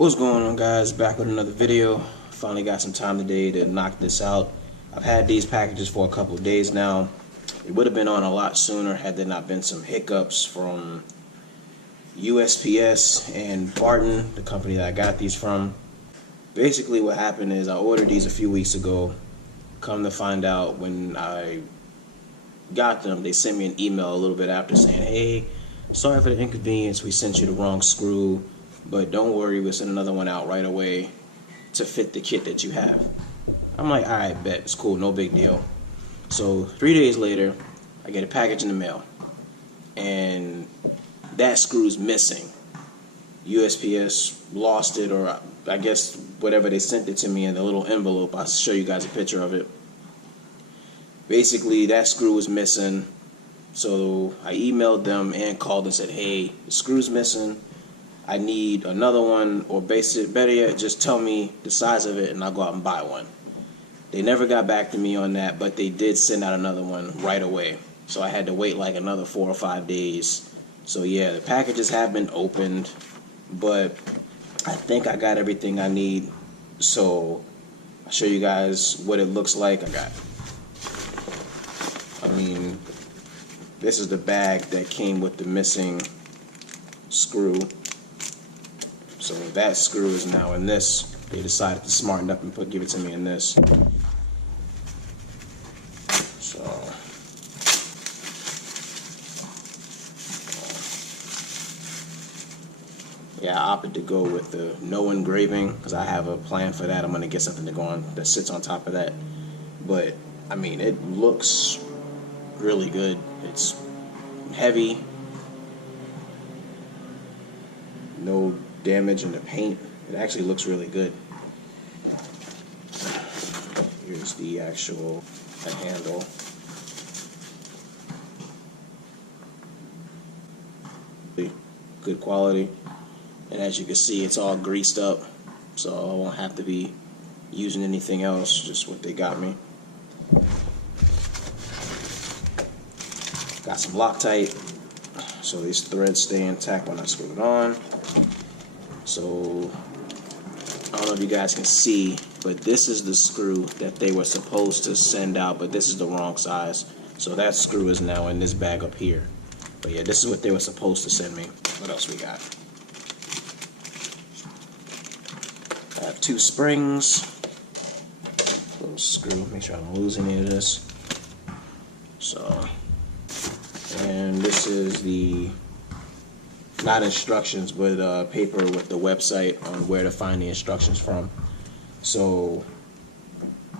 What's going on, guys? Back with another video. Finally got some time today to knock this out. I've had these packages for a couple of days now. It would have been on a lot sooner had there not been some hiccups from USPS and Barton, the company that I got these from. Basically what happened is I ordered these a few weeks ago. Come to find out, when I got them, they sent me an email a little bit after saying, hey, sorry for the inconvenience, we sent you the wrong screw, but don't worry, we'll send another one out right away to fit the kit that you have. I'm like, alright, bet, it's cool, no big deal. So 3 days later, I get a package in the mail, and that screw's missing. USPS lost it, or I guess whatever, they sent it to me in a little envelope. I'll show you guys a picture of it. Basically, that screw was missing, so I emailed them and called and said, hey, the screw's missing, I need another one, or better yet, just tell me the size of it and I'll go out and buy one. They never got back to me on that, but they did send out another one right away. So I had to wait like another 4 or 5 days. So yeah, the packages have been opened, but I think I got everything I need. So I'll show you guys what it looks like. This is the bag that came with the missing screw. So that screw is now in this. They decided to smarten up and give it to me in this. So yeah, I opted to go with the no engraving because I have a plan for that. I'm gonna get something to go on that sits on top of that. But I mean, it looks really good. It's heavy, no damage in the paint. It actually looks really good. Here's the actual handle. Good quality, and as you can see, it's all greased up, so I won't have to be using anything else, just what they got me. Got some Loctite, so these threads stay intact when I screw it on. So I don't know if you guys can see, but this is the screw that they were supposed to send out, but this is the wrong size. So that screw is now in this bag up here. But yeah, this is what they were supposed to send me. What else we got? I have 2 springs. Little screw, make sure I don't lose any of this. So, and this is the, not instructions, but paper with the website on where to find the instructions from. So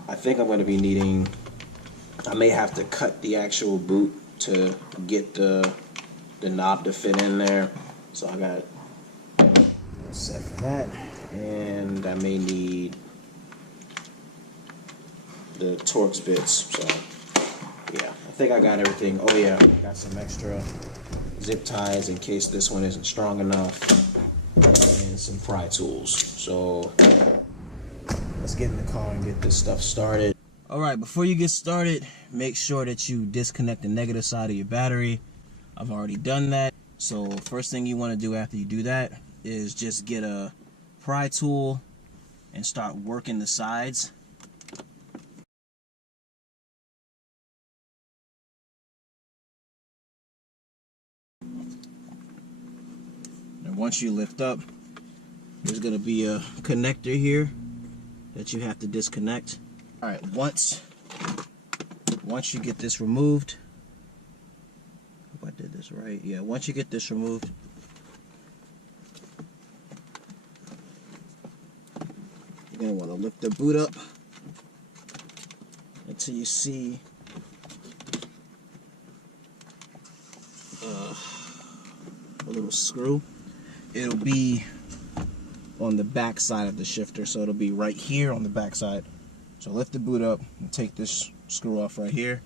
I think I'm going to be needing, I may have to cut the actual boot to get the knob to fit in there. So I got set for that, and I may need the Torx bits. So yeah, I think I got everything. Oh yeah, got some extra zip ties in case this one isn't strong enough, and some pry tools. So let's get in the car and get this stuff started. Alright, before you get started, make sure that you disconnect the negative side of your battery. I've already done that. So first thing you want to do after you do that is just get a pry tool and start working the sides. And once you lift up, there's going to be a connector here that you have to disconnect. Alright, once you get this removed, hope I did this right. Yeah, once you get this removed, you're going to want to lift the boot up until you see a little screw. It'll be on the back side of the shifter, so it'll be right here on the back side. So lift the boot up and take this screw off right here.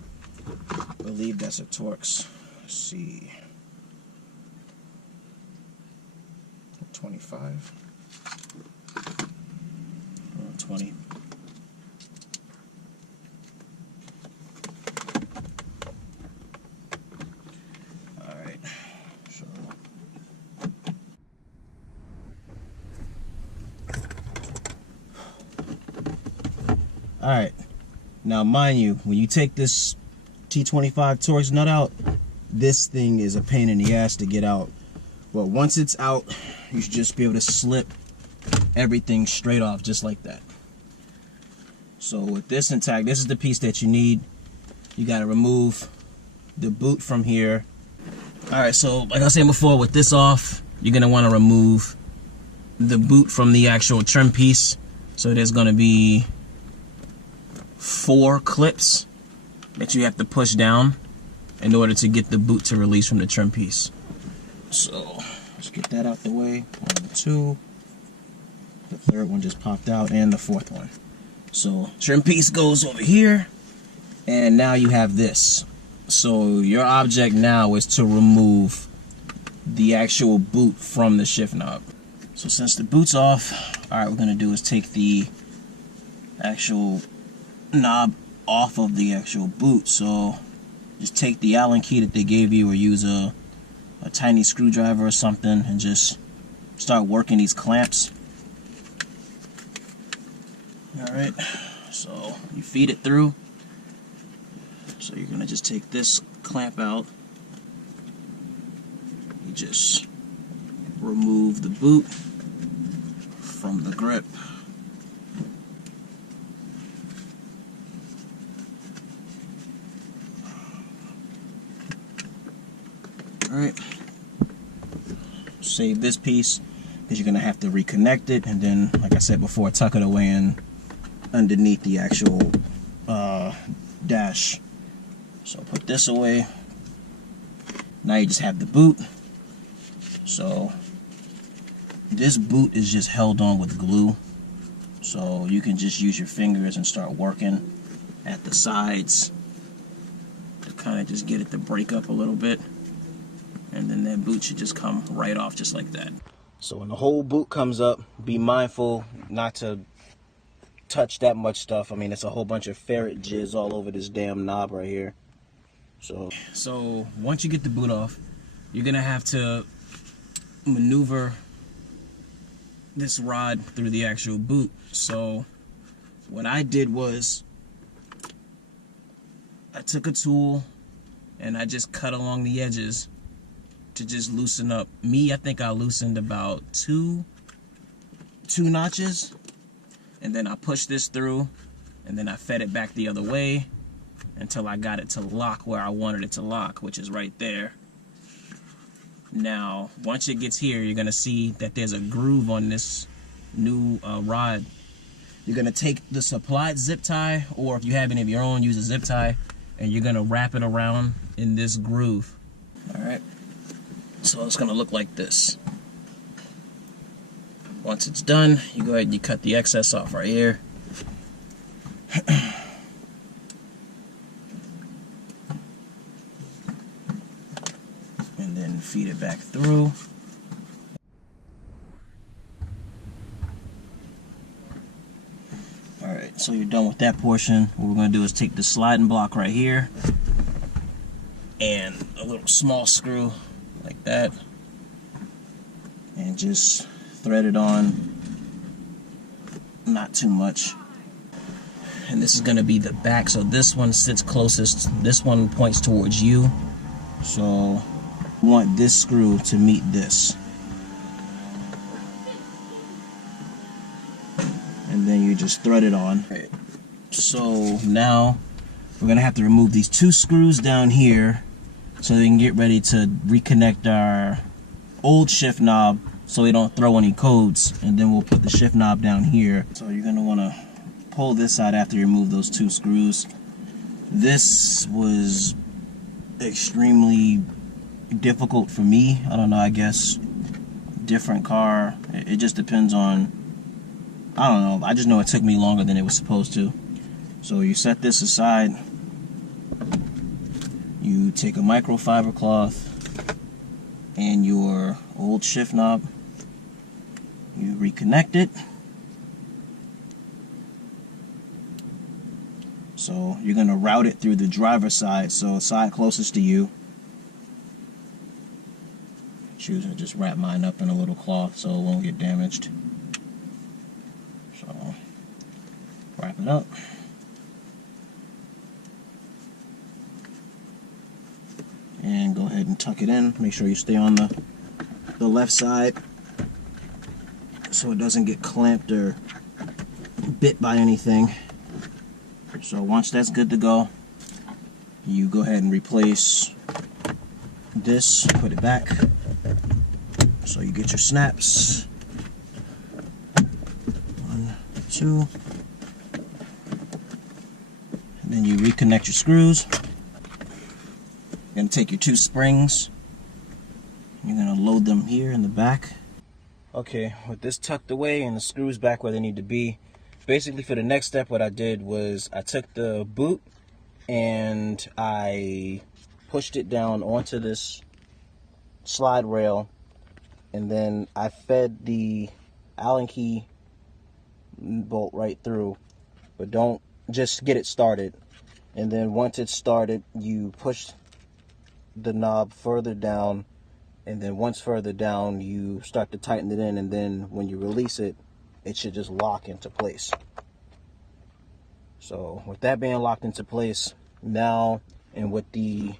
I believe that's a Torx. Let's see. 25. 20. Alright. So Alright, now mind you, when you take this T25 Torx nut out, this thing is a pain in the ass to get out. But once it's out, you should just be able to slip everything straight off just like that. So with this intact, this is the piece that you need. You got to remove the boot from here. Alright, so like I was saying before, with this off, you're going to want to remove the boot from the actual trim piece. So there's going to be 4 clips that you have to push down in order to get the boot to release from the trim piece. So let's get that out the way. 1, 2. The third one just popped out, and the fourth one. So trim piece goes over here, and now you have this. So your object now is to remove the actual boot from the shift knob. So since the boot's off, all right, what we're gonna do is take the actual knob off of the actual boot. So just take the Allen key that they gave you, or use a tiny screwdriver or something, and just start working these clamps. Alright, so you feed it through. So you're gonna just take this clamp out. You just remove the boot from the grip. Alright, save this piece because you're gonna have to reconnect it, and then, like I said before, tuck it away in underneath the actual dash. So put this away. Now you just have the boot. So this boot is just held on with glue, so you can just use your fingers and start working at the sides to kind of just get it to break up a little bit, and then that boot should just come right off just like that. So when the whole boot comes up, be mindful not to touch that much stuff. I mean, it's a whole bunch of ferret jizz all over this damn knob right here. So once you get the boot off, you're gonna have to maneuver this rod through the actual boot. So what I did was I took a tool and I just cut along the edges to just loosen up. I think I loosened about two notches, and then I pushed this through, and then I fed it back the other way until I got it to lock where I wanted it to lock, which is right there. Now, once it gets here, you're gonna see that there's a groove on this new rod. You're gonna take the supplied zip tie, or if you have any of your own, use a zip tie, and you're gonna wrap it around in this groove. All right. So it's gonna look like this. Once it's done, you go ahead and you cut the excess off right here. And then feed it back through. Alright, so you're done with that portion. What we're gonna do is take the sliding block right here and a little small screw like that, and just thread it on, not too much. And this is going to be the back, so this one sits closest, this one points towards you, so you want this screw to meet this, and then you just thread it on. Right. So now we're going to have to remove these 2 screws down here so they can get ready to reconnect our old shift knob so we don't throw any codes, and then we'll put the shift knob down here. So you're going to want to pull this out after you remove those 2 screws. This was extremely difficult for me. I don't know, I guess different car. It just depends on, I don't know. I just know it took me longer than it was supposed to. So you set this aside. You take a microfiber cloth and your old shift knob. You reconnect it. So you're going to route it through the driver's side, so side closest to you. Choose to just wrap mine up in a little cloth so it won't get damaged. So wrap it up. and go ahead and tuck it in. Make sure you stay on the left side so it doesn't get clamped or bit by anything. So once that's good to go, you go ahead and replace this, put it back so you get your snaps. 1, 2, and then you reconnect your screws. You're going to take your 2 springs, you're going to load them here in the back. Okay, with this tucked away and the screws back where they need to be, basically for the next step what I did was I took the boot and I pushed it down onto this slide rail, and then I fed the Allen key bolt right through, but don't just get it started. And then once it's started, you push the knob further down, and then once further down you start to tighten it in, and then when you release it, it should just lock into place. So with that being locked into place now, and with the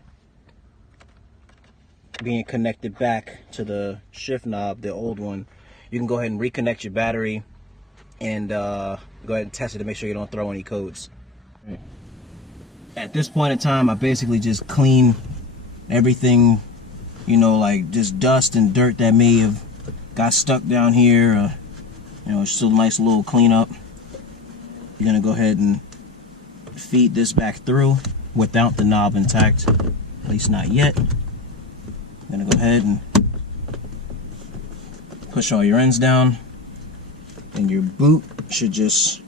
being connected back to the shift knob, the old one, you can go ahead and reconnect your battery and go ahead and test it to make sure you don't throw any codes. At this point in time, I basically just clean everything, you know, like just dust and dirt that may have got stuck down here. You know, it's still a nice little cleanup. You're gonna go ahead and feed this back through without the knob intact, at least not yet. I'm gonna go ahead and push all your ends down, and your boot should just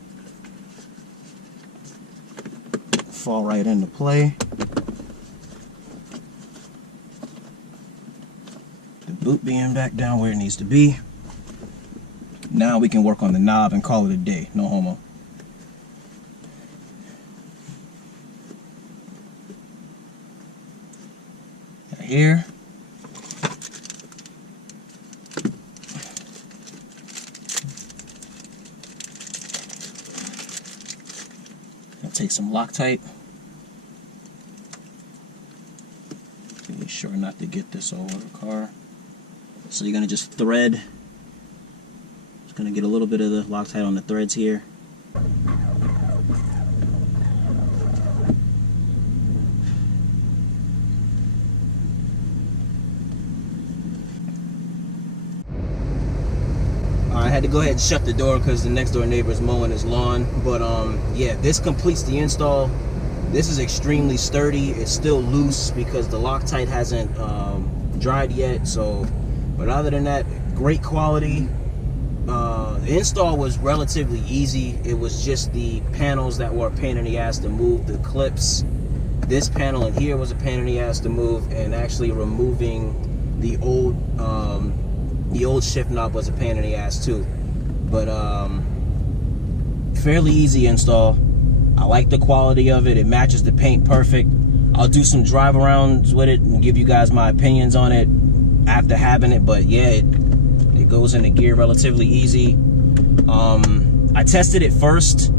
fall right into play. The boot being back down where it needs to be. Now we can work on the knob and call it a day. No homo. Here. I'll take some Loctite. Be sure not to get this all over the car. So you're gonna just thread. Just gonna get a little bit of the Loctite on the threads here. I had to go ahead and shut the door because the next door neighbor is mowing his lawn. But yeah, this completes the install. This is extremely sturdy. It's still loose because the Loctite hasn't dried yet. So, but other than that, great quality. The install was relatively easy. It was just the panels that were a pain in the ass to move. The clips, this panel in here was a pain in the ass to move, and actually removing the old shift knob was a pain in the ass too. But fairly easy install. I like the quality of it. It matches the paint perfect. I'll do some drive arounds with it and give you guys my opinions on it after having it. But yeah, it goes into gear relatively easy. I tested it first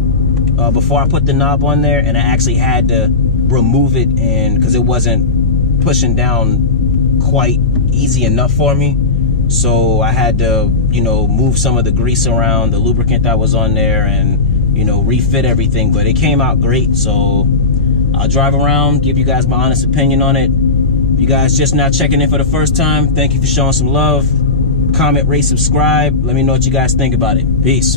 before I put the knob on there, and I actually had to remove it, and because it wasn't pushing down quite easy enough for me. So I had to, you know, move some of the grease around, the lubricant that was on there, and, you know, refit everything. But it came out great. So I'll drive around, give you guys my honest opinion on it. If you guys just now checking in for the first time, thank you for showing some love. Comment, rate, subscribe. Let me know what you guys think about it. Peace.